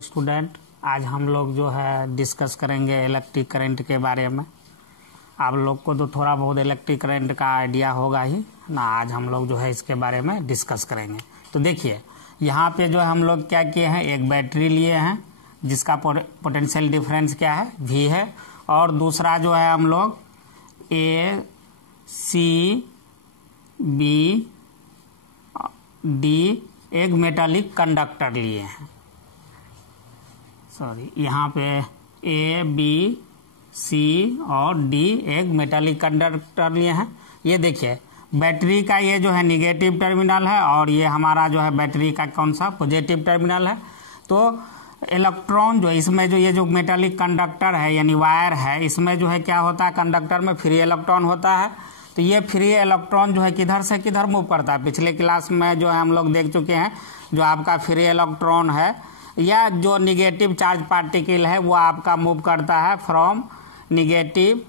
Student, आज हम लोग जो है डिस्कस करेंगे इलेक्ट्रिक करंट के बारे में। आप लोग को तो थोड़ा बहुत इलेक्ट्रिक करंट का आइडिया होगा ही ना। आज हम लोग जो है इसके बारे में डिस्कस करेंगे। तो देखिए यहाँ पे जो है हम लोग क्या किए हैं, एक बैटरी लिए हैं जिसका पोटेंशियल डिफरेंस क्या है, V है। और दूसरा जो है हम लोग A, C, B, D एक मेटालिक कंडक्टर लिए हैं। यहाँ पे A, B, C और D एक मेटालिक कंडक्टर लिए हैं। ये देखिए बैटरी का ये जो है निगेटिव टर्मिनल है और ये हमारा जो है बैटरी का कौन सा पॉजिटिव टर्मिनल है। तो इलेक्ट्रॉन जो इसमें जो ये जो मेटालिक कंडक्टर है यानी वायर है, इसमें जो है क्या होता है, कंडक्टर में फ्री इलेक्ट्रॉन होता है। तो ये फ्री इलेक्ट्रॉन जो है किधर से किधर मूव करता है। पिछले क्लास में जो है हम लोग देख चुके हैं, जो आपका फ्री इलेक्ट्रॉन है या जो निगेटिव चार्ज पार्टिकल है वो आपका मूव करता है फ्रॉम निगेटिव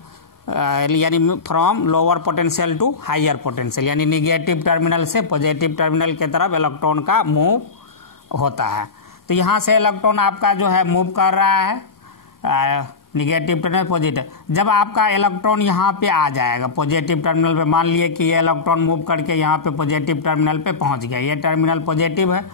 यानी from lower potential to higher potential, यानी निगेटिव टर्मिनल से पॉजिटिव टर्मिनल की तरफ इलेक्ट्रॉन का मूव होता है। तो यहाँ से इलेक्ट्रॉन आपका जो है मूव कर रहा है निगेटिव टर्मिनल पॉजिटिव। जब आपका इलेक्ट्रॉन यहाँ पे आ जाएगा पॉजिटिव टर्मिनल पे, मान लिए कि ये इलेक्ट्रॉन मूव करके यहाँ पे पॉजिटिव टर्मिनल पे पहुँच गया, ये टर्मिनल पॉजिटिव है।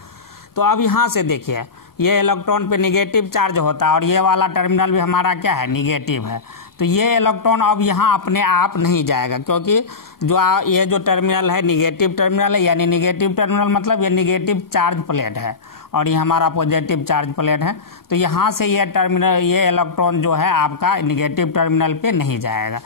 तो अब यहाँ से देखिए ये इलेक्ट्रॉन पे निगेटिव चार्ज होता है और ये वाला टर्मिनल भी हमारा क्या है, निगेटिव है। तो ये इलेक्ट्रॉन अब यहाँ अपने आप नहीं जाएगा, क्योंकि जो ये जो टर्मिनल है निगेटिव टर्मिनल है, यानी निगेटिव टर्मिनल मतलब ये निगेटिव चार्ज प्लेट है और ये हमारा पॉजिटिव चार्ज प्लेट है। तो यहाँ से ये टर्मिनल ये इलेक्ट्रॉन जो है आपका निगेटिव टर्मिनल पे नहीं जाएगा।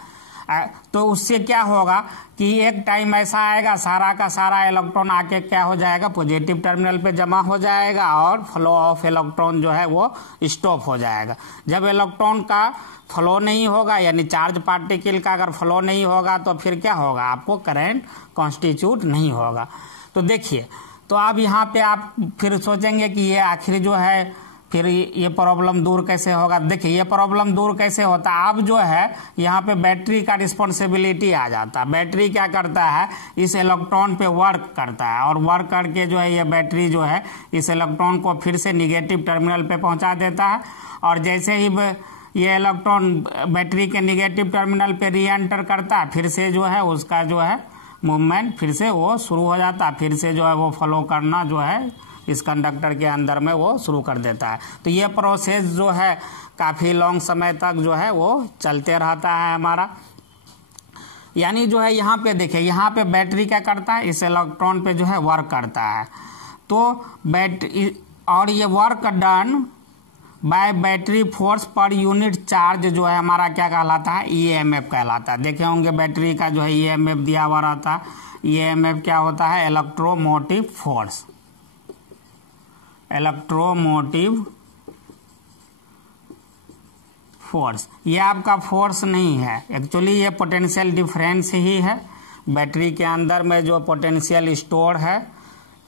तो उससे क्या होगा कि एक टाइम ऐसा आएगा सारा का सारा इलेक्ट्रॉन आके क्या हो जाएगा, पॉजिटिव टर्मिनल पे जमा हो जाएगा और फ्लो ऑफ इलेक्ट्रॉन जो है वो स्टॉप हो जाएगा। जब इलेक्ट्रॉन का फ्लो नहीं होगा यानी चार्ज पार्टिकल का अगर फ्लो नहीं होगा तो फिर क्या होगा, आपको करंट कॉन्स्टिट्यूट नहीं होगा। तो देखिए, तो अब यहाँ पे आप फिर सोचेंगे कि ये आखिर जो है फिर ये प्रॉब्लम दूर कैसे होगा। देखिए ये प्रॉब्लम दूर कैसे होता है, अब जो है यहाँ पे बैटरी का रिस्पॉन्सिबिलिटी आ जाता है। बैटरी क्या करता है, इस इलेक्ट्रॉन पे वर्क करता है और वर्क करके जो है ये बैटरी जो है इस इलेक्ट्रॉन को फिर से निगेटिव टर्मिनल पे पहुंचा देता है। और जैसे ही ये इलेक्ट्रॉन बैटरी के निगेटिव टर्मिनल पे री एंटर करता है, फिर से जो है उसका जो है मूवमेंट फिर से वो शुरू हो जाता है, फिर से जो है वो फॉलो करना जो है इस कंडक्टर के अंदर में वो शुरू कर देता है। तो ये प्रोसेस जो है काफ़ी लॉन्ग समय तक जो है वो चलते रहता है हमारा। यानी जो है यहाँ पे देखिए, यहाँ पे बैटरी क्या करता है, इस इलेक्ट्रॉन पे जो है वर्क करता है। तो बैटरी और ये work done by battery force per unit charge जो है हमारा क्या कहलाता है, EMF कहलाता है। देखे होंगे बैटरी का जो है EMF दिया हुआ रहता है। EMF क्या होता है, इलेक्ट्रोमोटिव फोर्स। इलेक्ट्रोमोटिव फोर्स ये आपका फोर्स नहीं है, एक्चुअली ये पोटेंशियल डिफरेंस ही है। बैटरी के अंदर में जो पोटेंशियल स्टोर है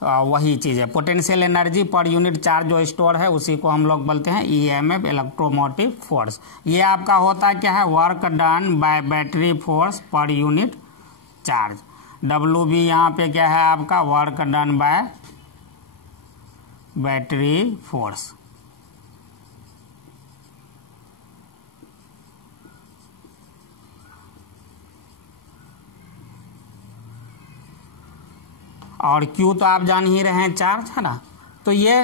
वही चीज़ है। Potential energy per unit charge जो स्टोर है उसी को हम लोग बोलते हैं EMF, इलेक्ट्रोमोटिव फोर्स। ये आपका होता है क्या है, work done by battery force per unit charge. WB यहाँ पे क्या है आपका, work done by battery force. और Q तो आप जान ही रहे हैं, चार्ज है ना। तो ये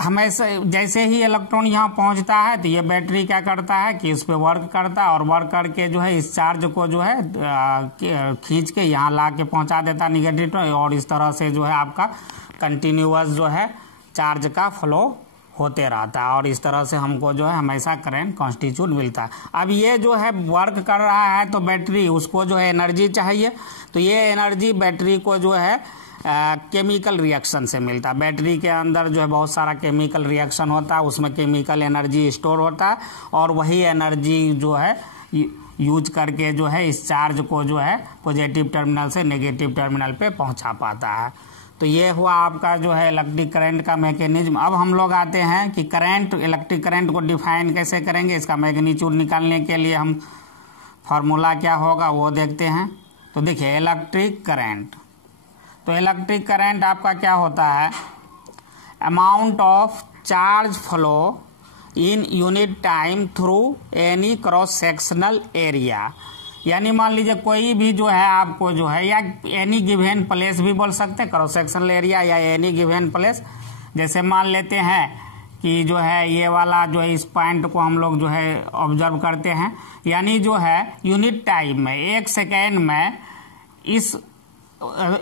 हमेशा जैसे ही इलेक्ट्रॉन यहाँ पहुँचता है तो ये बैटरी क्या करता है कि इस पे वर्क करता है और वर्क करके जो है इस चार्ज को जो है खींच के यहाँ ला के पहुँचा देता है निगेटिव, और इस तरह से जो है आपका कंटिन्यूअस जो है चार्ज का फ्लो होते रहता है और इस तरह से हमको जो है हमेशा करंट कॉन्स्टिट्यूट मिलता है। अब ये जो है वर्क कर रहा है तो बैटरी उसको जो है एनर्जी चाहिए, तो ये एनर्जी बैटरी को जो है केमिकल रिएक्शन से मिलता है। बैटरी के अंदर जो है बहुत सारा केमिकल रिएक्शन होता है, उसमें केमिकल एनर्जी स्टोर होता है और वही एनर्जी जो है यूज करके जो है इस चार्ज को जो है पॉजिटिव टर्मिनल से नेगेटिव टर्मिनल पे पहुंचा पाता है। तो ये हुआ आपका जो है इलेक्ट्रिक करंट का मैकेनिज्म। अब हम लोग आते हैं कि करंट, इलेक्ट्रिक करंट को डिफाइन कैसे करेंगे, इसका मैग्नीट्यूड निकालने के लिए हम फार्मूला क्या होगा वो देखते हैं। तो देखिए इलेक्ट्रिक करंट, तो इलेक्ट्रिक करंट आपका क्या होता है, amount of charge flow in unit time through any cross sectional area. यानी मान लीजिए कोई भी जो है आपको जो है, या एनी गिवन प्लेस भी बोल सकते हैं, क्रॉस सेक्शनल एरिया या एनी गिवन प्लेस। जैसे मान लेते हैं कि जो है ये वाला जो है इस पॉइंट को हम लोग जो है ऑब्जर्व करते हैं, यानी जो है यूनिट टाइम में 1 सेकेंड में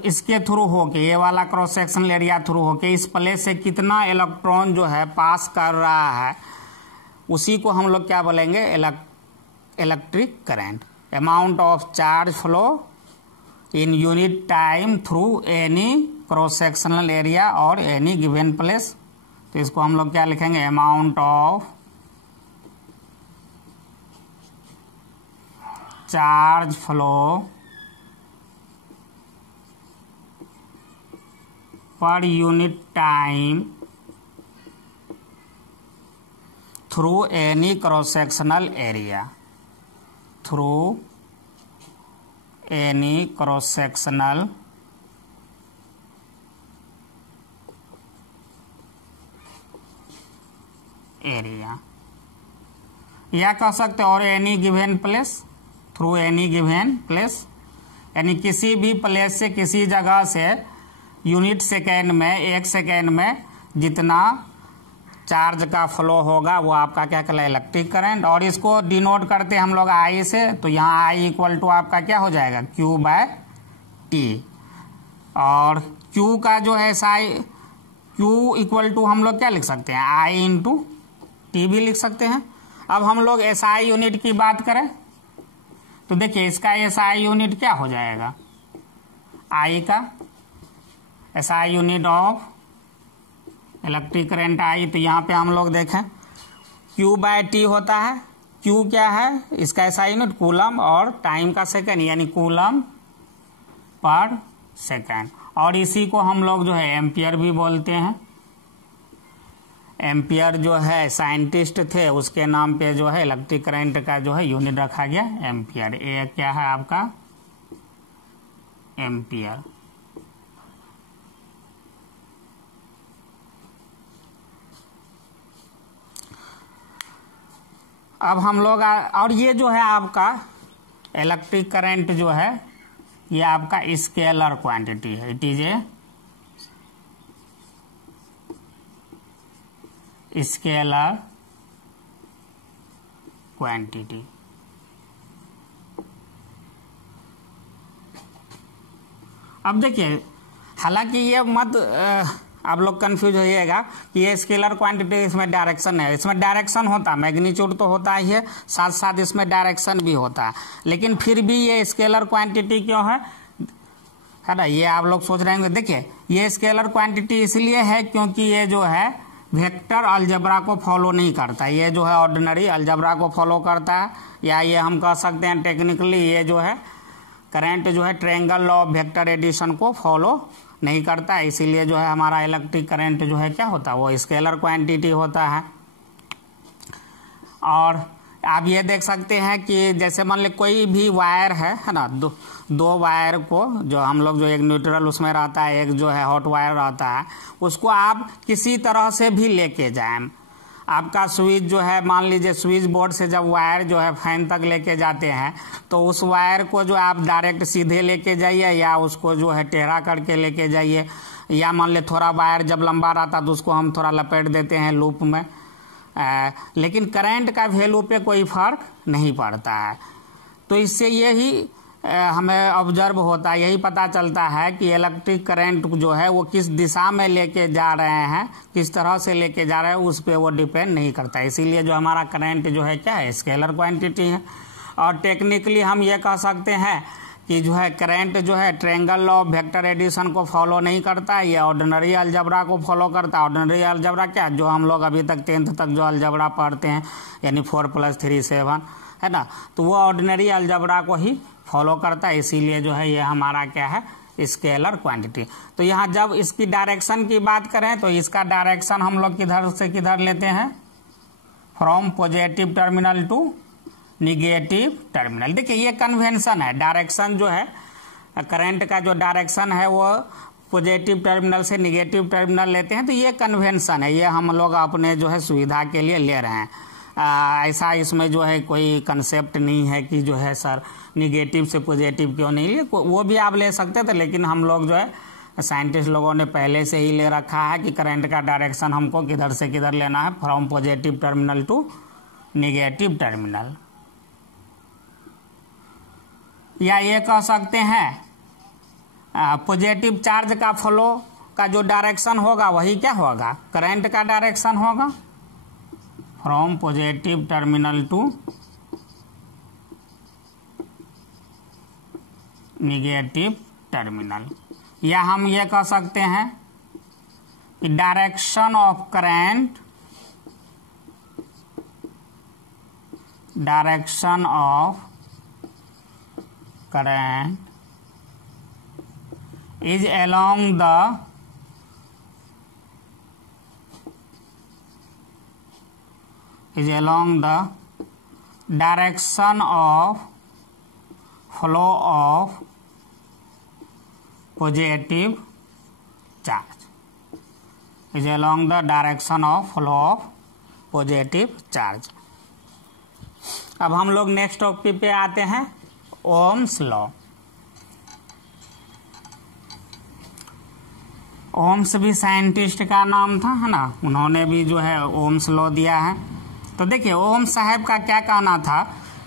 इसके थ्रू होके, ये वाला क्रॉस सेक्शनल एरिया थ्रू होके इस प्लेस से कितना इलेक्ट्रॉन जो है पास कर रहा है, उसी को हम लोग क्या बोलेंगे, electric current. Amount of charge flow in unit time through any cross sectional area और एनी गिवन प्लेस। तो इसको हम लोग क्या लिखेंगे, amount of charge flow per unit time through any cross sectional area, through any cross sectional area, या कह सकते और any given place, through any given place, यानी किसी भी प्लेस से, किसी जगह से यूनिट सेकेंड में, 1 सेकेंड में जितना चार्ज का फ्लो होगा वो आपका क्या कहलाएगा, इलेक्ट्रिक करंट। और इसको डिनोट करते हैं हम लोग आई से, तो यहाँ आई इक्वल टू आपका क्या हो जाएगा, Q बाय टी। और Q का जो है साई, Q इक्वल टू हम लोग क्या लिख सकते हैं, आई इंटू टी भी लिख सकते हैं। अब हम लोग SI यूनिट की बात करें तो देखिए इसका SI यूनिट क्या हो जाएगा, I का SI unit of electric current I। तो यहाँ पे हम लोग देखें Q बाय टी होता है। Q क्या है, इसका SI यूनिट कूलम और टाइम का सेकंड, यानी कूलम पर सेकंड। और इसी को हम लोग जो है एम्पियर भी बोलते हैं। एम्पियर जो है साइंटिस्ट थे, उसके नाम पे जो है इलेक्ट्रिक करंट का जो है यूनिट रखा गया एम्पियर। ये क्या है आपका, एम्पियर। अब हम लोग और ये जो है आपका इलेक्ट्रिक करंट जो है ये आपका स्केलर क्वांटिटी है, it is a scalar quantity. अब देखिए, हालांकि ये मत आप लोग कंफ्यूज होइएगा कि ये स्केलर क्वांटिटी, इसमें डायरेक्शन है, इसमें डायरेक्शन होता है, मैग्नीट्यूड तो होता ही है, साथ साथ इसमें डायरेक्शन भी होता है, लेकिन फिर भी ये स्केलर क्वांटिटी क्यों है ना, ये आप लोग सोच रहे होंगे। देखिए ये स्केलर क्वांटिटी इसलिए है क्योंकि ये जो है वेक्टर अलजेब्रा को फॉलो नहीं करता, ये जो है ऑर्डिनरी अलजेब्रा को फॉलो करता है, या ये हम कह सकते हैं टेक्निकली ये जो है करंट जो है triangle law of vector addition को फॉलो नहीं करता है। इसीलिए जो है हमारा इलेक्ट्रिक करंट जो है क्या होता है, वो स्केलर क्वांटिटी होता है। और आप ये देख सकते हैं कि जैसे मान ली कोई भी वायर है ना, दो वायर को जो हम लोग जो एक न्यूट्रल उसमें रहता है, एक जो है हॉट वायर रहता है, उसको आप किसी तरह से भी लेके जाएं। आपका स्विच जो है, मान लीजिए स्विच बोर्ड से जब वायर जो है फैन तक लेके जाते हैं, तो उस वायर को जो आप डायरेक्ट सीधे लेके जाइए या उसको जो है टेढ़ा करके लेके जाइए, या मान ली थोड़ा वायर जब लंबा रहता तो उसको हम थोड़ा लपेट देते हैं लूप में, लेकिन करंट का वैल्यू पे कोई फर्क नहीं पड़ता है। तो इससे यही हमें ऑब्जर्व होता है, यही पता चलता है कि इलेक्ट्रिक करंट जो है वो किस दिशा में लेके जा रहे हैं, किस तरह से लेके जा रहे हैं, उस पर वो डिपेंड नहीं करता। इसीलिए जो हमारा करंट जो है क्या है, स्केलर क्वांटिटी है। और टेक्निकली हम ये कह सकते हैं कि जो है करंट जो है triangle law of vector addition को फॉलो नहीं करता है, ये ऑर्डिनरी अलजेब्रा को फॉलो करता है। ऑर्डिनरी अलजेब्रा क्या, जो हम लोग अभी तक 10th तक जो अलजेब्रा पढ़ते हैं, यानी 4 + 3 7 है ना, तो वो ऑर्डिनरी अलजेब्रा को ही फॉलो करता है। इसीलिए जो है ये हमारा क्या है, स्केलर क्वांटिटी। तो यहाँ जब इसकी डायरेक्शन की बात करें तो इसका डायरेक्शन हम लोग किधर से किधर लेते हैं, from positive terminal to negative terminal. देखिए ये कन्वेंशन है, डायरेक्शन जो है करंट का जो डायरेक्शन है वो पॉजिटिव टर्मिनल से निगेटिव टर्मिनल लेते हैं, तो ये कन्वेंशन है, ये हम लोग अपने जो है सुविधा के लिए ले रहे हैं। ऐसा इसमें जो है कोई कंसेप्ट नहीं है कि जो है सर निगेटिव से पॉजिटिव क्यों नहीं लिए, वो भी आप ले सकते थे, लेकिन हम लोग जो है साइंटिस्ट लोगों ने पहले से ही ले रखा है कि करंट का डायरेक्शन हमको किधर से किधर लेना है, from positive terminal to negative terminal. या ये कह सकते हैं पॉजिटिव चार्ज का फ्लो का जो डायरेक्शन होगा वही क्या होगा, करंट का डायरेक्शन होगा, from positive terminal to negative terminal. या हम ये कह सकते हैं कि direction of current, direction of current is along the direction of flow of positive charge, is along the direction of flow of positive charge। अब हम लोग नेक्स्ट टॉपिक पे आते हैं, ओम्स लॉ। ओम्स भी साइंटिस्ट का नाम था, है ना, उन्होंने भी जो है ओम्स लॉ दिया है। तो देखिए ओम्स साहब का क्या कहना था,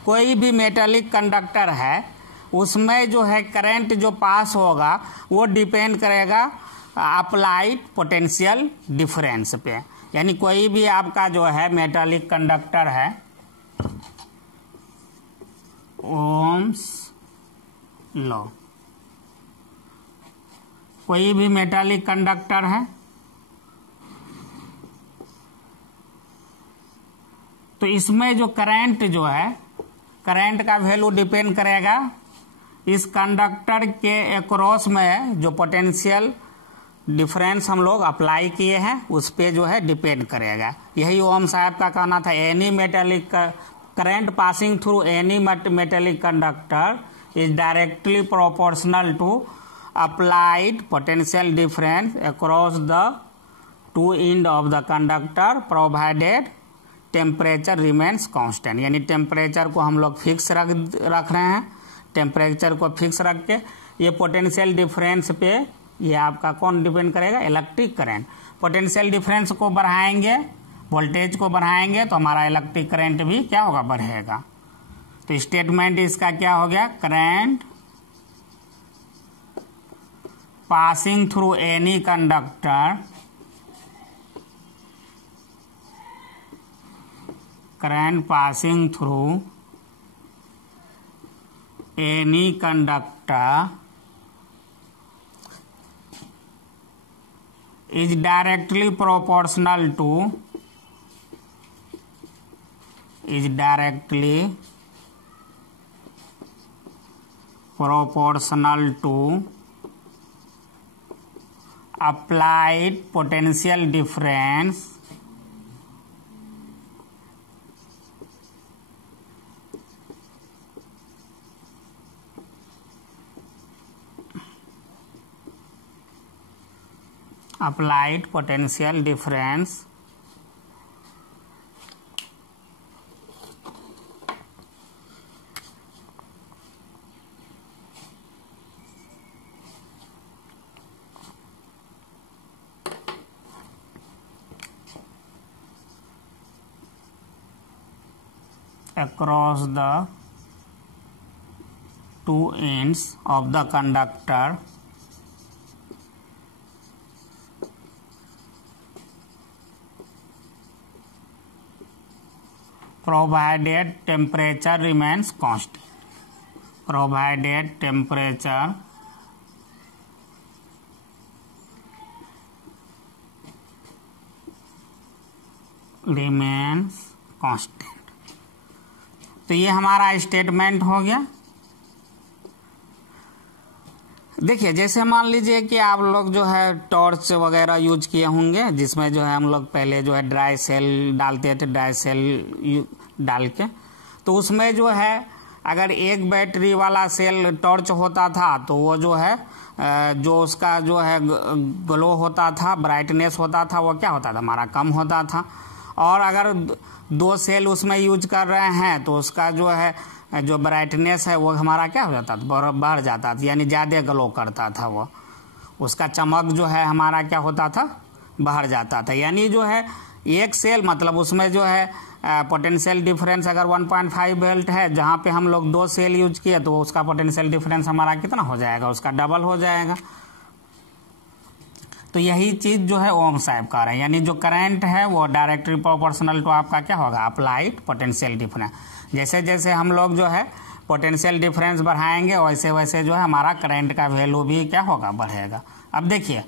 कोई भी मेटेलिक कंडक्टर है उसमें जो है करंट जो पास होगा वो डिपेंड करेगा अप्लाइड पोटेंशियल डिफरेंस पे। यानी कोई भी आपका जो है मेटेलिक कंडक्टर है, ओम्स लॉ, कोई भी मेटालिक कंडक्टर है तो इसमें जो करंट जो है, करंट का वैल्यू डिपेंड करेगा इस कंडक्टर के अक्रॉस में जो पोटेंशियल डिफरेंस हम लोग अप्लाई किए हैं उस पे जो है डिपेंड करेगा। यही ओम साहब का कहना था, any metallic current passing through any metallic conductor is directly proportional to applied potential difference across the two end of the conductor provided temperature remains constant। यानी टेम्परेचर को हम लोग फिक्स रख रहे हैं, टेम्परेचर को फिक्स रख के ये पोटेंशियल डिफरेंस पे ये आपका कौन डिपेंड करेगा, इलेक्ट्रिक करंट। पोटेंशियल डिफरेंस को बढ़ाएंगे, वोल्टेज को बढ़ाएंगे तो हमारा इलेक्ट्रिक करंट भी क्या होगा, बढ़ेगा। तो स्टेटमेंट इसका क्या हो गया, current passing through any conductor, current passing through any conductor is directly proportional to applied potential difference across the two ends of the conductor provided temperature remains constant, provided temperature remains constant। तो ये हमारा statement हो गया। देखिए जैसे मान लीजिए कि आप लोग जो है टॉर्च वगैरह यूज किए होंगे, जिसमें जो है हम लोग पहले जो है ड्राई सेल डालते थे, ड्राई सेल डाल के, तो उसमें जो है अगर एक बैटरी वाला सेल टॉर्च होता था तो वो जो है जो उसका जो है ग्लो होता था, ब्राइटनेस होता था, वो क्या होता था हमारा कम होता था। और अगर 2 सेल उसमें यूज कर रहे हैं तो उसका जो है जो ब्राइटनेस है वो हमारा क्या हो जाता था, बढ़ जाता था, यानी ज़्यादा ग्लो करता था, वो उसका चमक जो है हमारा क्या होता था, बढ़ जाता था। यानी जो है एक सेल मतलब उसमें जो है पोटेंशियल डिफरेंस अगर 1.5 वोल्ट है, जहाँ पे हम लोग 2 सेल यूज किए तो उसका पोटेंशियल डिफरेंस हमारा कितना हो जाएगा, उसका डबल हो जाएगा। तो यही चीज़ जो है ओम साहब कह रहे हैं, यानी जो करंट है वो डायरेक्टली प्रोपोर्शनल टू आपका क्या होगा, अप्लाइड पोटेंशियल डिफरेंस। जैसे जैसे हम लोग जो है पोटेंशियल डिफरेंस बढ़ाएंगे वैसे वैसे जो है हमारा करंट का वैल्यू भी क्या होगा, बढ़ेगा। अब देखिए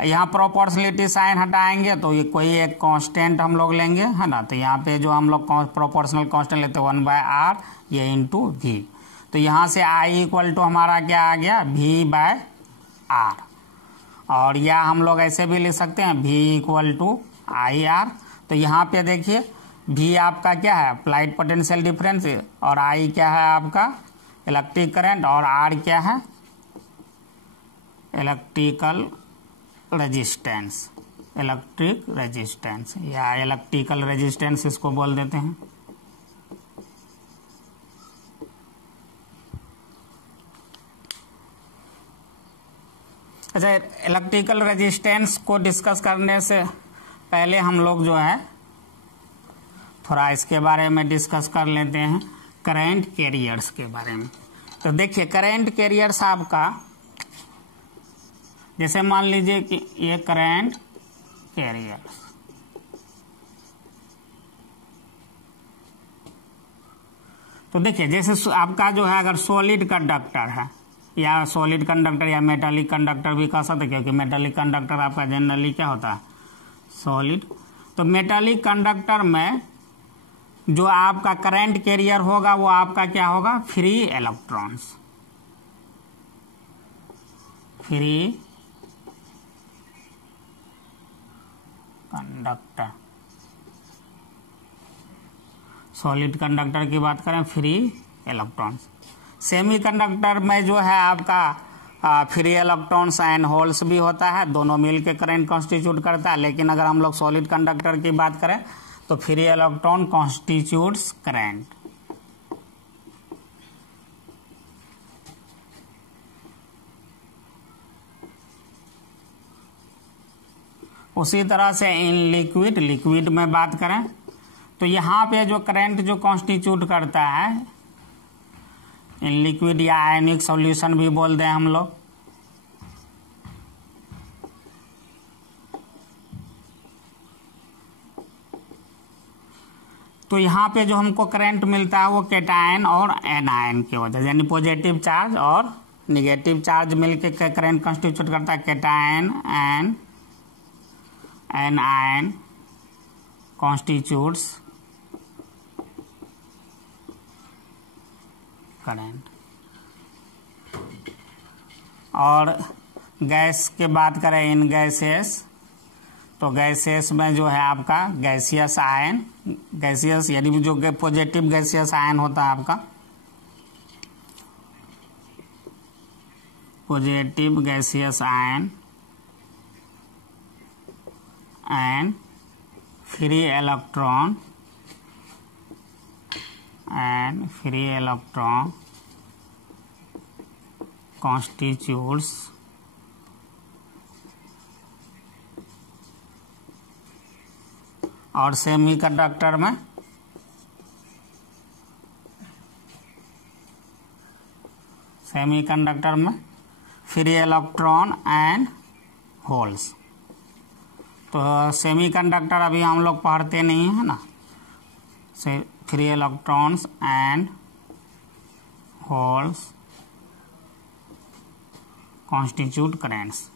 यहाँ प्रोपोर्शनलिटी साइन हटाएंगे तो ये कोई एक कांस्टेंट हम लोग लेंगे, है ना। तो यहाँ पे जो हम लोग प्रोपोर्शनल कांस्टेंट लेते हैं 1/r ये इंटू v। तो यहाँ से I इक्वल टू हमारा क्या आ गया, v/r। और या हम लोग ऐसे भी लिख सकते हैं v इक्वल टू IR। तो यहाँ पे देखिए v आपका क्या है, अप्लाइड पोटेंशियल डिफरेंस, और I क्या है आपका इलेक्ट्रिक करंट, और R क्या है इलेक्ट्रिकल रेजिस्टेंस, इलेक्ट्रिक रेजिस्टेंस या इलेक्ट्रिकल रेजिस्टेंस इसको बोल देते हैं। अच्छा, इलेक्ट्रिकल रेजिस्टेंस को डिस्कस करने से पहले हम लोग जो है थोड़ा इसके बारे में डिस्कस कर लेते हैं, करंट कैरियर्स के बारे में। तो देखिए करंट कैरियर्स आपका, जैसे मान लीजिए कि ये करंट कैरियर, तो देखिए जैसे आपका जो है अगर सॉलिड कंडक्टर है या सॉलिड कंडक्टर या मेटालिक कंडक्टर भी कह सकते, क्योंकि मेटालिक कंडक्टर आपका जनरली क्या होता है, सॉलिड। तो मेटालिक कंडक्टर में जो आपका करंट कैरियर होगा वो आपका क्या होगा, free electrons, free conductor. Solid conductor की बात करें फ्री इलेक्ट्रॉन्स। सेमी कंडक्टर में जो है आपका फ्री इलेक्ट्रॉन्स एंड होल्स भी होता है, दोनों मिलकर करंट कॉन्स्टिट्यूट करता है। लेकिन अगर हम लोग सॉलिड कंडक्टर की बात करें तो फ्री इलेक्ट्रॉन कॉन्स्टिट्यूट्स करंट। उसी तरह से इन लिक्विड, लिक्विड में बात करें तो यहाँ पे जो करंट जो कॉन्स्टिट्यूट करता है इन लिक्विड या आयनिक सॉल्यूशन भी बोल दें हम लोग, तो यहाँ पे जो हमको करंट मिलता है वो कैटायन और एनायन की वजह से, यानी पॉजिटिव चार्ज और निगेटिव चार्ज मिलकर करंट कॉन्स्टिट्यूट करता है। Cation and anion constitutes current. और गैस के बात करें इन गैसेस, तो गैसेस में जो है आपका गैसियस आयन, गैसियस यानी जो पॉजिटिव गैसियस आयन होता है आपका, positive gaseous ion and free electron constitutes और सेमीकंडक्टर में फ्री इलेक्ट्रॉन एंड होल्स। तो सेमीकंडक्टर अभी हम लोग पढ़ते नहीं है ना, से free electrons and holes constitute currents.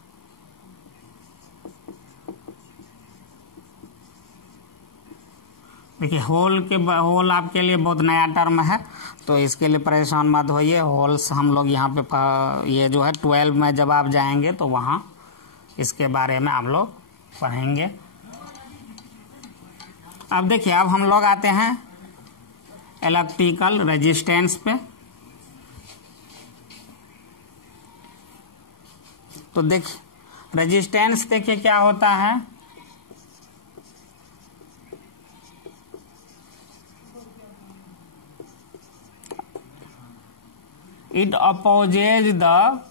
देखिए होल आपके लिए बहुत नया टर्म है, तो इसके लिए परेशान मत होइए। होल्स हम लोग यहाँ पे ये जो है 12 में जब आप जाएंगे तो वहाँ इसके बारे में आप लोग पढ़ेंगे। अब देखिए अब हम लोग आते हैं इलेक्ट्रिकल रेजिस्टेंस पे। तो देखिए रेजिस्टेंस देखिए क्या होता है, it opposes the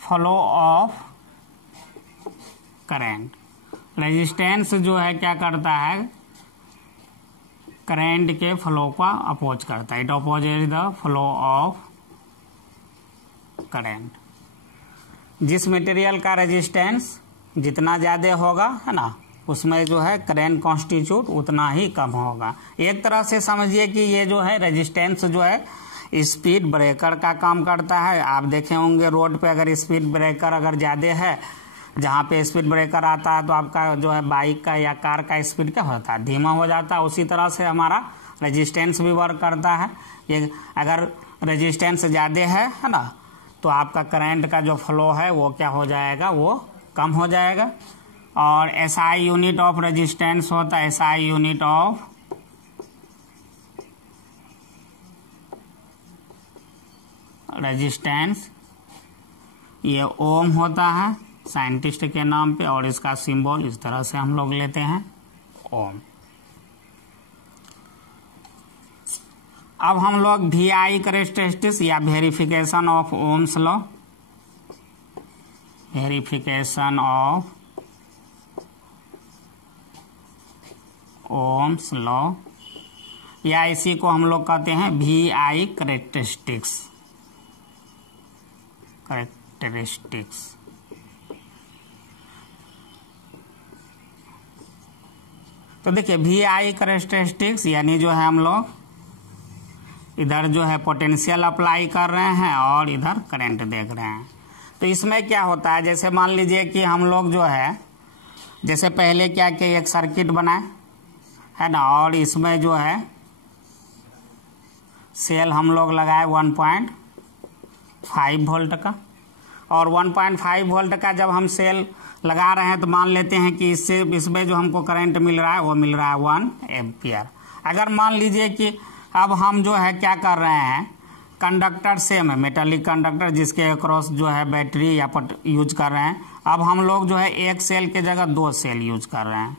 flow of current. Resistance जो है क्या करता है, करंट के फ्लो का अपोज करता है। It opposes the flow of current. जिस मटेरियल का रेजिस्टेंस जितना ज़्यादा होगा है ना, उसमें जो है करंट कॉन्स्टिट्यूट उतना ही कम होगा। एक तरह से समझिए कि ये जो है रेजिस्टेंस जो है स्पीड ब्रेकर का काम करता है। आप देखे होंगे रोड पे अगर स्पीड ब्रेकर अगर ज़्यादा है, जहाँ पे स्पीड ब्रेकर आता है तो आपका जो है बाइक का या कार का स्पीड क्या होता है, धीमा हो जाता है। उसी तरह से हमारा रेजिस्टेंस भी वर्क करता है। ये अगर रेजिस्टेंस ज़्यादा है ना, तो आपका करंट का जो फ्लो है वो क्या हो जाएगा, वो कम हो जाएगा। और SI यूनिट ऑफ रेजिस्टेंस होता है, SI यूनिट ऑफ रेजिस्टेंस, ये ओम होता है साइंटिस्ट के नाम पे, और इसका सिंबल इस तरह से हम लोग लेते हैं, ओम। अब हम लोग VI कैरेक्टरिस्टिक्स या verification of Ohm's law, verification of Ohm's law, या इसी को हम लोग कहते हैं VI कैरेक्टरिस्टिक्स, तो देखिए VI कैरेक्टरिस्टिक्स यानी जो है हम लोग इधर जो है पोटेंशियल अप्लाई कर रहे हैं और इधर करंट देख रहे हैं। तो इसमें क्या होता है, जैसे मान लीजिए कि हम लोग जो है, जैसे पहले क्या किया, एक सर्किट बनाए है ना, और इसमें जो है सेल हम लोग लगाए 1.5 वोल्ट का, और 1.5 वोल्ट का जब हम सेल लगा रहे हैं तो मान लेते हैं कि इसमें जो हमको करंट मिल रहा है वो मिल रहा है 1 एम्पियर। अगर मान लीजिए कि अब हम जो है क्या कर रहे हैं, कंडक्टर सेम है, मेटालिक कंडक्टर जिसके अक्रॉस जो है बैटरी या पट यूज कर रहे हैं। अब हम लोग जो है एक सेल के जगह 2 सेल यूज कर रहे हैं।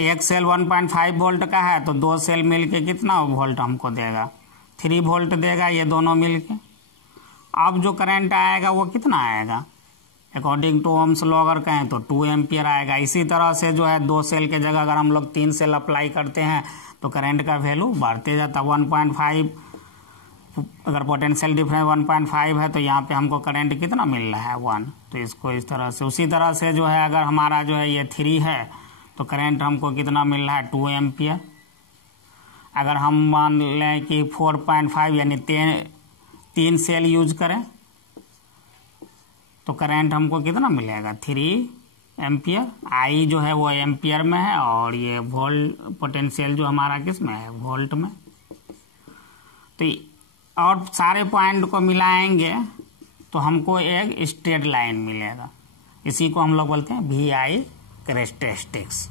एक सेल 1.5 वोल्ट का है तो 2 सेल मिलके कितना वोल्ट हमको देगा, 3 वोल्ट देगा, ये दोनों मिलके। अब जो करंट आएगा वो कितना आएगा, अकॉर्डिंग टू ओम्स लॉ अगर कहें तो 2 एम्पियर आएगा। इसी तरह से जो है 2 सेल के जगह अगर हम लोग 3 सेल अप्लाई करते हैं तो करंट का वैल्यू बढ़ते जाता है। 1.5 अगर पोटेंशियल डिफरेंस 1.5 है तो यहाँ पे हमको करंट कितना मिल रहा है 1, तो इसको इस तरह से। उसी तरह से जो है अगर हमारा जो है ये 3 है तो करंट हमको कितना मिल रहा है 2 एम्पियर। अगर हम मान लें कि 4.5 यानी 3 सेल यूज करें तो करंट हमको कितना मिलेगा 3 एम्पियर। आई जो है वो एम्पियर में है और ये वोल्ट पोटेंशियल जो हमारा किस में है, वोल्ट में। तो और सारे पॉइंट को मिलाएंगे तो हमको एक स्ट्रेट लाइन मिलेगा। इसी को हम लोग बोलते हैं VI कैरेक्टरिस्टिक्स,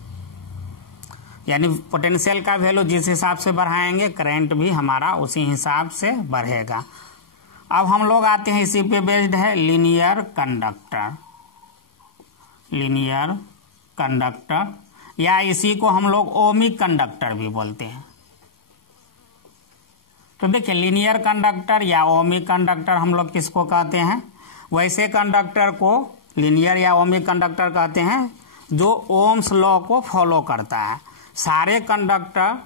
यानी पोटेंशियल का वैल्यू जिस हिसाब से बढ़ाएंगे करंट भी हमारा उसी हिसाब से बढ़ेगा। अब हम लोग आते हैं, इसी पे बेस्ड है लीनियर कंडक्टर, लीनियर कंडक्टर, या इसी को हम लोग ओमिक कंडक्टर भी बोलते हैं। तो देखिए लीनियर कंडक्टर या ओमिक कंडक्टर हम लोग किसको कहते हैं, वैसे कंडक्टर को लीनियर या ओमिक कंडक्टर कहते हैं जो ओम्स लॉ को फॉलो करता है। सारे कंडक्टर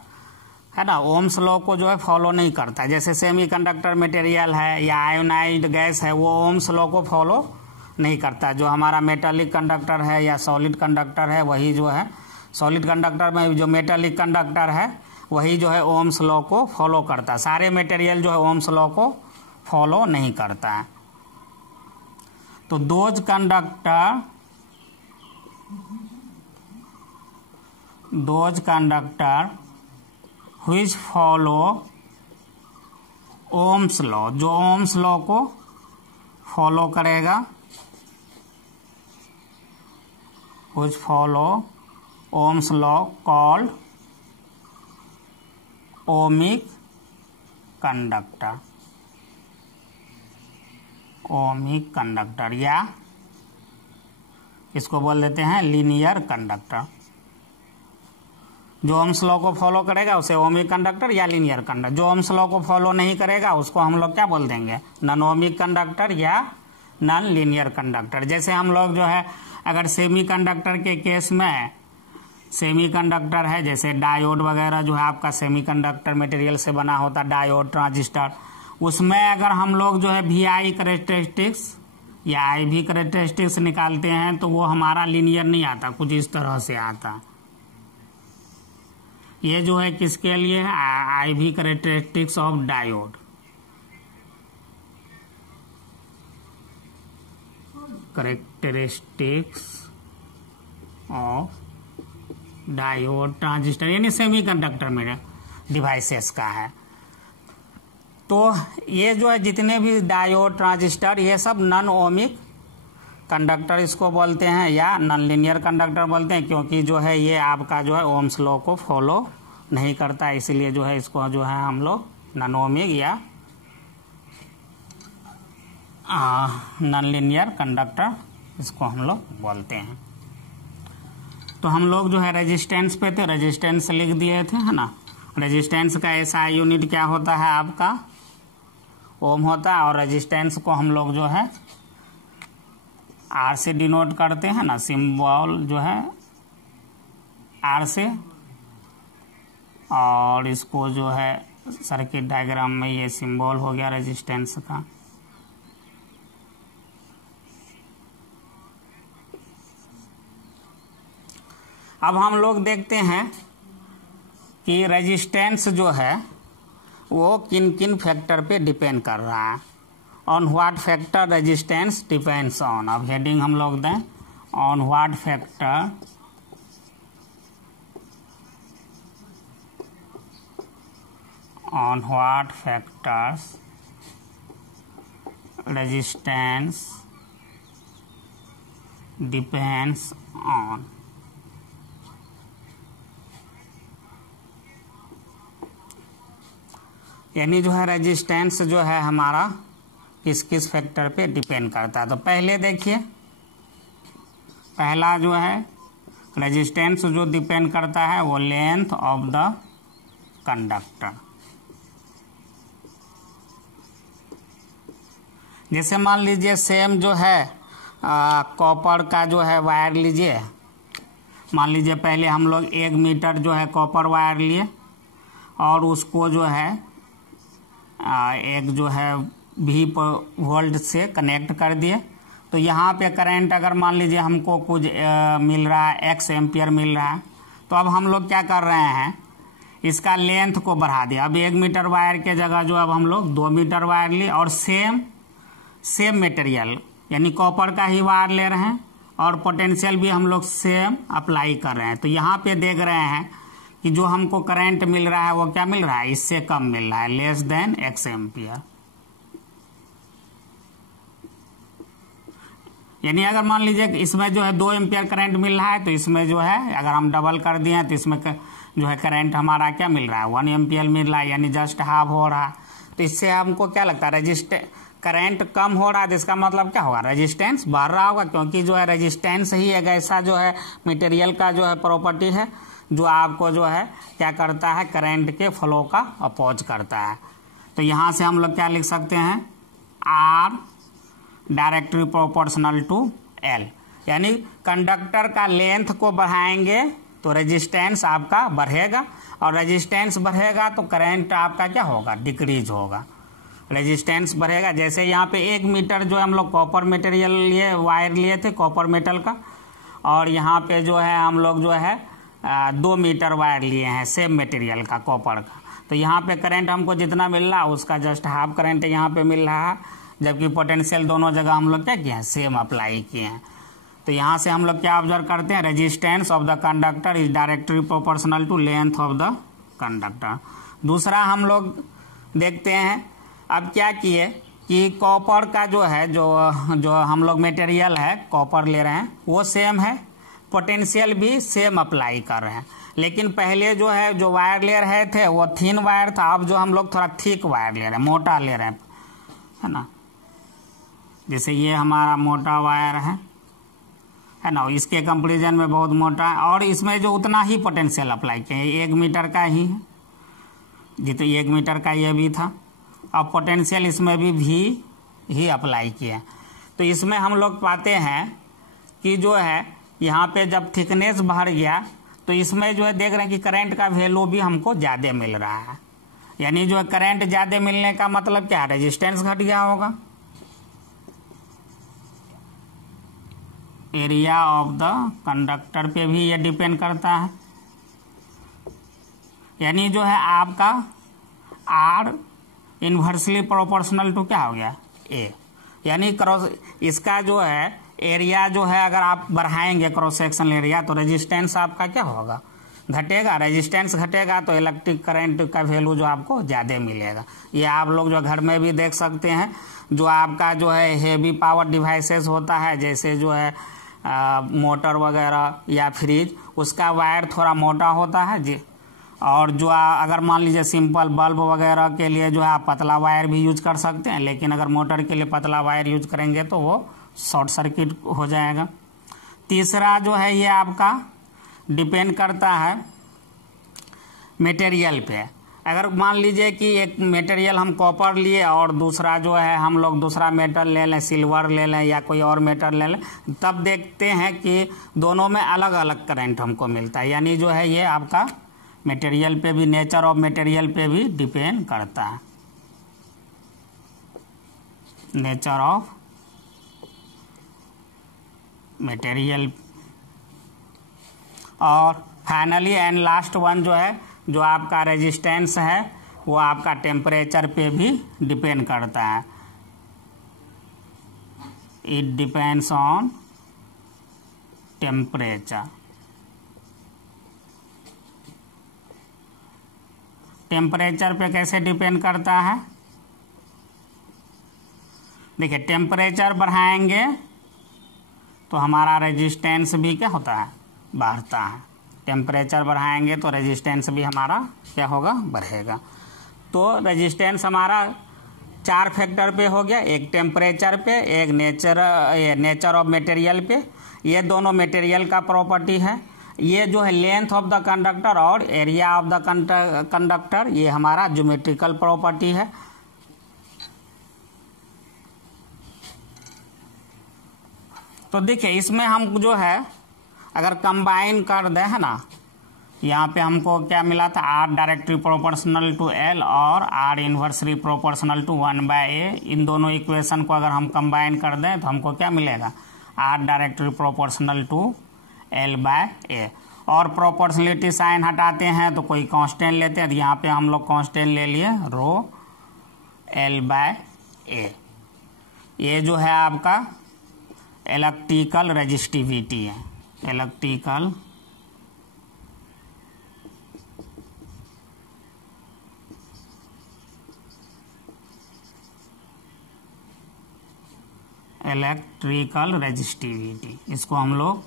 है ना ओम्स लॉ को जो है फॉलो नहीं करता है। जैसे सेमीकंडक्टर मटेरियल है या आयोनाइज्ड गैस है, वो ओम्स लॉ को फॉलो नहीं करता। जो हमारा मेटालिक कंडक्टर है या सॉलिड कंडक्टर है, वही जो है सॉलिड कंडक्टर में जो मेटालिक कंडक्टर है वही जो है ओम्स लॉ को फॉलो करता है। सारे मटेरियल जो है ओम्स लॉ को फॉलो नहीं करता है। तो those conductor which follow Ohm's law, जो ओम्स लॉ को फॉलो करेगा, which follow Ohm's law called ohmic conductor, ohmic conductor, या इसको बोल देते हैं लीनियर कंडक्टर। जो ओम्स लॉ को फॉलो करेगा उसे ओमिक कंडक्टर या लीनियर कंडक्टर, जो ओम्स लॉ को फॉलो नहीं करेगा उसको हम लोग क्या बोल देंगे, नॉन ओमिक कंडक्टर या नॉन लीनियर कंडक्टर। जैसे हम लोग जो है अगर सेमी कंडक्टर के केस में, सेमी कंडक्टर है जैसे डायोड वगैरह जो है आपका सेमी कंडक्टर मटेरियल से बना होता, डायोड ट्रांजिस्टर, उसमें अगर हम लोग जो है VI कैरेक्टरिस्टिक्स या IV कैरेक्टरिस्टिक्स निकालते हैं तो वो हमारा लीनियर नहीं आता, कुछ इस तरह से आता। ये जो है किसके लिए है, IV characteristics of diode, characteristics of diode transistor, यानी सेमीकंडक्टर में डिवाइसेस का है। तो ये जो है जितने भी डायोड ट्रांजिस्टर ये सब नॉन ओमिक कंडक्टर इसको बोलते हैं या नॉन लीनियर कंडक्टर बोलते हैं, क्योंकि जो है ये आपका जो है ओम्स लॉ को फॉलो नहीं करता, इसीलिए जो है इसको जो है हम लोग नॉन ओमिक या नॉन लीनियर कंडक्टर इसको हम लोग बोलते हैं। तो हम लोग जो है रेजिस्टेंस पे थे, रेजिस्टेंस लिख दिए थे, है ना। रेजिस्टेंस का ऐसा यूनिट क्या होता है आपका, ओम होता है, और रेजिस्टेंस को हम लोग जो है R से डिनोट करते हैं ना, सिंबल जो है R से, और इसको जो है सर्किट डायग्राम में ये सिंबल हो गया रेजिस्टेंस का। अब हम लोग देखते हैं कि रेजिस्टेंस जो है वो किन किन फैक्टर पे डिपेंड कर रहा है, on what factor resistance depends on. अब हेडिंग हम लोग दें, on what factor on what factors resistance depends on। यानी जो है रेजिस्टेंस जो है हमारा किस किस फैक्टर पे डिपेंड करता है। तो पहले देखिए, पहला जो है रेजिस्टेंस जो डिपेंड करता है वो लेंथ ऑफ द कंडक्टर। जैसे मान लीजिए सेम जो है कॉपर का जो है वायर लीजिए, मान लीजिए पहले हम लोग 1 मीटर जो है कॉपर वायर लिए और उसको जो है एक जो है V वोल्ट से कनेक्ट कर दिए। तो यहाँ पे करंट अगर मान लीजिए हमको कुछ मिल रहा है, X एम्पियर मिल रहा है, तो अब हम लोग क्या कर रहे हैं, इसका लेंथ को बढ़ा दिया। अब 1 मीटर वायर के जगह जो अब हम लोग 2 मीटर वायर लिए और सेम मटेरियल यानी कॉपर का ही वायर ले रहे हैं और पोटेंशियल भी हम लोग सेम अप्लाई कर रहे हैं। तो यहाँ पे देख रहे हैं कि जो हमको करंट मिल रहा है वो क्या मिल रहा है, इससे कम मिल रहा है, लेस देन X एम्पियर। यानी अगर मान लीजिए इसमें जो है 2 एम्पियर करंट मिल रहा है, तो इसमें जो है अगर हम डबल कर दिए तो इसमें जो है करंट हमारा क्या मिल रहा है, 1 एम्पियर मिल रहा है, यानी जस्ट हाफ हो रहा है। तो इससे हमको क्या लगता है, करंट कम हो रहा है, तो इसका मतलब क्या होगा, रेजिस्टेंस बढ़ रहा होगा, क्योंकि जो है रेजिस्टेंस ही एक ऐसा जो है मटेरियल का जो है प्रॉपर्टी है जो आपको जो है क्या करता है, करंट के फ्लो का अपोज करता है। तो यहाँ से हम लोग क्या लिख सकते हैं, R directly proportional to L, यानी कंडक्टर का लेंथ को बढ़ाएंगे तो रेजिस्टेंस आपका बढ़ेगा, और रेजिस्टेंस बढ़ेगा तो करंट आपका क्या होगा, डिक्रीज होगा। रेजिस्टेंस बढ़ेगा, जैसे यहाँ पे 1 मीटर जो है हम लोग कॉपर मटेरियल लिए, वायर लिए थे कॉपर मेटल का, और यहाँ पे जो है हम लोग जो है 2 मीटर वायर लिए हैं सेम मटेरियल का कॉपर का। तो यहाँ पे करंट हमको जितना मिल रहा है उसका जस्ट हाफ करंट यहाँ पे मिल रहा है, जबकि पोटेंशियल दोनों जगह हम लोग क्या किए हैं, सेम अप्लाई किए हैं। तो यहाँ से हम लोग क्या ऑब्जर्व करते हैं, resistance of the conductor is directly proportional to length of the conductor. दूसरा हम लोग देखते हैं, अब क्या किए कि कॉपर का जो है जो हम लोग मटेरियल है कॉपर ले रहे हैं वो सेम है, पोटेंशियल भी सेम अप्लाई कर रहे हैं, लेकिन पहले जो है जो वायर ले रहे थे वो थिन वायर था, अब जो हम लोग थोड़ा थिक वायर ले रहे हैं, मोटा ले रहे हैं, है ना, जैसे ये हमारा मोटा वायर है ना, इसके कंपेरिजन में बहुत मोटा है, और इसमें जो उतना ही पोटेंशियल अप्लाई किया 1 मीटर का ही है, जितना 1 मीटर का ये भी था, और पोटेंशियल इसमें भी ही अप्लाई किया। तो इसमें हम लोग पाते हैं कि जो है यहाँ पे जब थिकनेस बढ़ गया तो इसमें जो है देख रहे हैं कि करंट का वैल्यू भी हमको ज़्यादा मिल रहा है। यानी जो है करंट ज़्यादा मिलने का मतलब क्या है, रेजिस्टेंस घट गया होगा। एरिया ऑफ द कंडक्टर पे भी ये डिपेंड करता है। यानी जो है आपका आर इन्वर्सली प्रोपोर्शनल टू क्या हो गया, ए। यानी क्रॉस इसका जो है एरिया जो है अगर आप बढ़ाएंगे क्रॉस सेक्शन एरिया तो रेजिस्टेंस आपका क्या होगा, घटेगा। रेजिस्टेंस घटेगा तो इलेक्ट्रिक करंट का वैल्यू जो आपको ज़्यादा मिलेगा। ये आप लोग जो घर में भी देख सकते हैं, जो आपका जो है हेवी पावर डिवाइसेस होता है, जैसे जो है मोटर वगैरह या फ्रिज, उसका वायर थोड़ा मोटा होता है जी। और जो अगर मान लीजिए सिंपल बल्ब वगैरह के लिए जो है आप पतला वायर भी यूज कर सकते हैं, लेकिन अगर मोटर के लिए पतला वायर यूज करेंगे तो वो शॉर्ट सर्किट हो जाएगा। तीसरा जो है ये आपका डिपेंड करता है मटेरियल पे। अगर मान लीजिए कि एक मटेरियल हम कॉपर लिए और दूसरा जो है हम लोग दूसरा मेटल ले लें, सिल्वर ले लें या कोई और मेटल ले लें, तब देखते हैं कि दोनों में अलग अलग करंट हमको मिलता है। यानी जो है ये आपका मटेरियल पे भी, नेचर ऑफ मटेरियल पे भी डिपेंड करता है, नेचर ऑफ मटेरियल। और फाइनली एंड लास्ट वन जो है, जो आपका रेजिस्टेंस है, वो आपका टेम्परेचर पे भी डिपेंड करता है। It depends on temperature. Temperature पे कैसे डिपेंड करता है, देखिए टेम्परेचर बढ़ाएंगे तो हमारा रेजिस्टेंस भी क्या होता है, बढ़ता है। टेम्परेचर बढ़ाएंगे तो रेजिस्टेंस भी हमारा क्या होगा, बढ़ेगा। तो रेजिस्टेंस हमारा 4 फैक्टर पे हो गया, एक टेम्परेचर पे, एक नेचर ऑफ मटेरियल पे। ये दोनों मटेरियल का प्रॉपर्टी है। ये जो है लेंथ ऑफ द कंडक्टर और एरिया ऑफ द कंडक्टर, ये हमारा ज्योमेट्रिकल प्रॉपर्टी है। तो देखिए इसमें हम जो है अगर कंबाइन कर दें, है ना, यहाँ पे हमको क्या मिला था, R directly proportional to L और R inversely proportional to 1/a। इन दोनों इक्वेशन को अगर हम कंबाइन कर दें तो हमको क्या मिलेगा, are directly proportional to L/a। और प्रोपोर्शनलिटी साइन हटाते हैं तो कोई कांस्टेंट लेते हैं, तो यहाँ पे हम लोग कांस्टेंट ले लिए रो L/a। ये जो है आपका इलेक्ट्रिकल रेजिस्टिविटी है, इलेक्ट्रिकल रेजिस्टिविटी, इसको हम लोग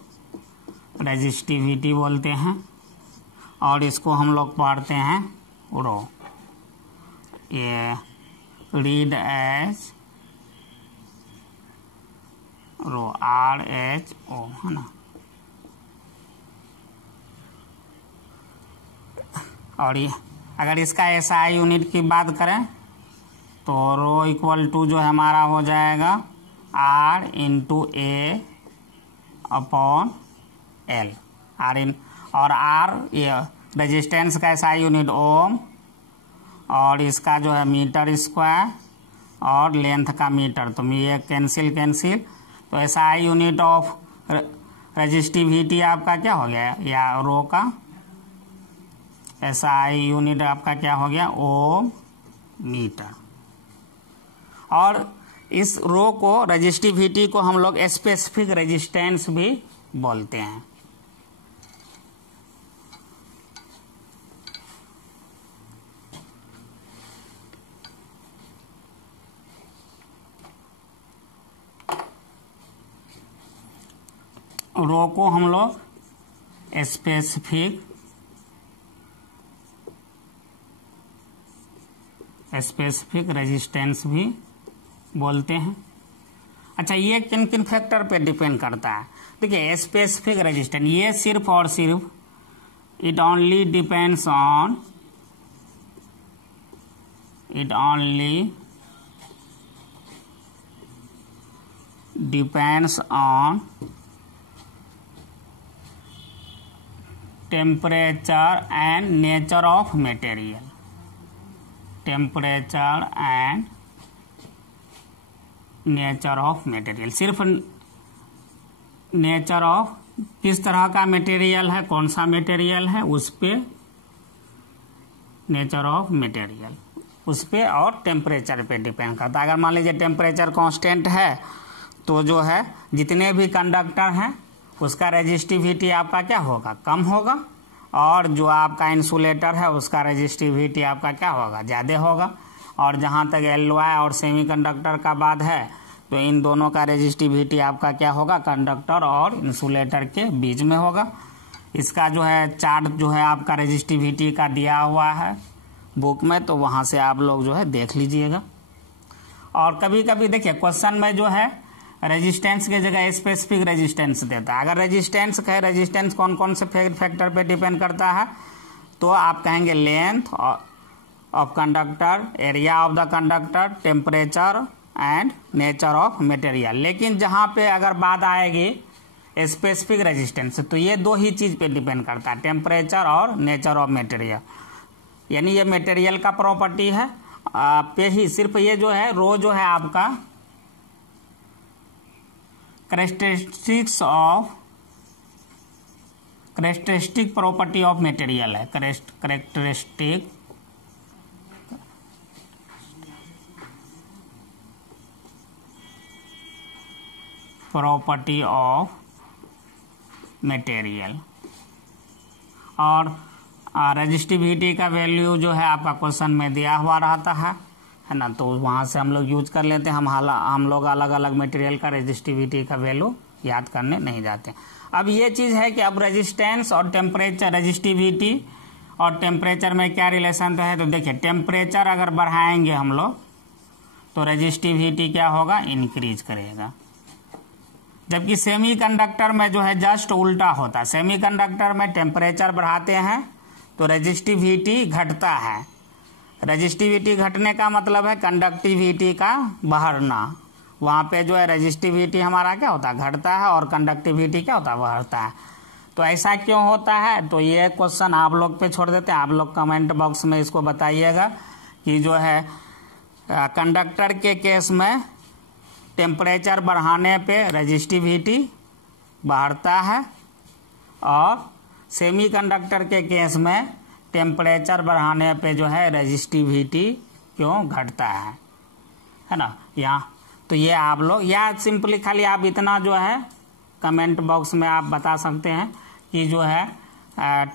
रेजिस्टिविटी बोलते हैं। और इसको हम लोग पढ़ते हैं रो, ये रीड एज रो, RHO, है ना। और ये अगर इसका SI यूनिट की बात करें तो रो इक्वल टू जो हमारा हो जाएगा R × A अपॉन L। और R ये रेजिस्टेंस का SI यूनिट ओम, और इसका जो है मीटर स्क्वायर, और लेंथ का मीटर, तो ये कैंसिल। तो SI यूनिट ऑफ रेजिस्टिविटी आपका क्या हो गया, या रो का SI यूनिट आपका क्या हो गया, ओम मीटर। और इस रो को, रेजिस्टिविटी को हम लोग स्पेसिफिक रेजिस्टेंस भी बोलते हैं। रो को हम लोग स्पेसिफिक रेजिस्टेंस भी बोलते हैं। अच्छा, ये किन किन फैक्टर पे डिपेंड करता है? देखिए, स्पेसिफिक रेजिस्टेंस, ये सिर्फ और सिर्फ it only depends on temperature and nature of material. Temperature and nature of material, सिर्फ नेचर ऑफ किस तरह का मटेरियल है, कौन सा मटेरियल है, उस पे नेचर ऑफ मटेरियल उस पे और टेम्परेचर पे डिपेंड करता है। अगर मान लीजिए टेम्परेचर कांस्टेंट है तो जो है जितने भी कंडक्टर हैं उसका रेजिस्टिविटी आपका क्या होगा, कम होगा, और जो आपका इंसुलेटर है उसका रेजिस्टिविटी आपका क्या होगा, ज़्यादा होगा। और जहाँ तक एलॉय और सेमीकंडक्टर का बात है तो इन दोनों का रेजिस्टिविटी आपका क्या होगा, कंडक्टर और इंसुलेटर के बीच में होगा। इसका जो है चार्ट जो है आपका रेजिस्टिविटी का दिया हुआ है बुक में, तो वहाँ से आप लोग जो है देख लीजिएगा। और कभी कभी देखिए क्वेश्चन में जो है रेजिस्टेंस की जगह स्पेसिफिक रेजिस्टेंस देता है। अगर रेजिस्टेंस कहे, रेजिस्टेंस कौन कौन से फैक्टर पे डिपेंड करता है, तो आप कहेंगे length of conductor, area of the conductor, temperature and nature of material. लेकिन जहाँ पे अगर बात आएगी स्पेसिफिक रेजिस्टेंस तो ये दो ही चीज़ पे डिपेंड करता है, टेम्परेचर और नेचर ऑफ मटेरियल। यानी ये मटेरियल का प्रॉपर्टी है पे ही सिर्फ ये जो है रो जो है आपका करेक्टरिस्टिक प्रॉपर्टी ऑफ मटेरियल है, करेक्टरिस्टिक प्रॉपर्टी ऑफ मटेरियल। और रेजिस्टिविटी का वैल्यू जो है आपका क्वेश्चन में दिया हुआ रहता है ना, तो वहाँ से हम लोग यूज कर लेते हैं। हम लोग अलग अलग मटेरियल का रेजिस्टिविटी का वैल्यू याद करने नहीं जाते। अब ये चीज़ है कि अब रेजिस्टेंस और टेम्परेचर, रेजिस्टिविटी और टेम्परेचर में क्या रिलेशन है, तो देखिए टेम्परेचर अगर बढ़ाएंगे हम लोग तो रेजिस्टिविटी क्या होगा, इंक्रीज करेगा। जबकि सेमीकंडक्टर में जो है जस्ट उल्टा होता है, सेमीकंडक्टर में टेम्परेचर बढ़ाते हैं तो रेजिस्टिविटी घटता है। रेजिस्टिविटी घटने का मतलब है कंडक्टिविटी का बढ़ना। वहाँ पे जो है रेजिस्टिविटी हमारा क्या होता है, घटता है, और कंडक्टिविटी क्या होता है, बढ़ता है। तो ऐसा क्यों होता है, तो ये क्वेश्चन आप लोग पे छोड़ देते हैं। आप लोग कमेंट बॉक्स में इसको बताइएगा कि जो है कंडक्टर के केस में टेम्परेचर बढ़ाने पे रेजिस्टिविटी बढ़ता है, और सेमीकंडक्टर के केस में टेम्परेचर बढ़ाने पे जो है रेजिस्टिविटी क्यों घटता है ना। यहाँ तो ये आप लोग, या सिंपली खाली आप इतना जो है कमेंट बॉक्स में आप बता सकते हैं कि जो है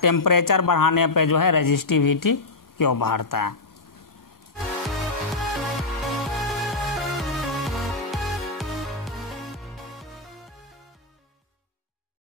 टेम्परेचर बढ़ाने पे जो है रेजिस्टिविटी क्यों बढ़ता है।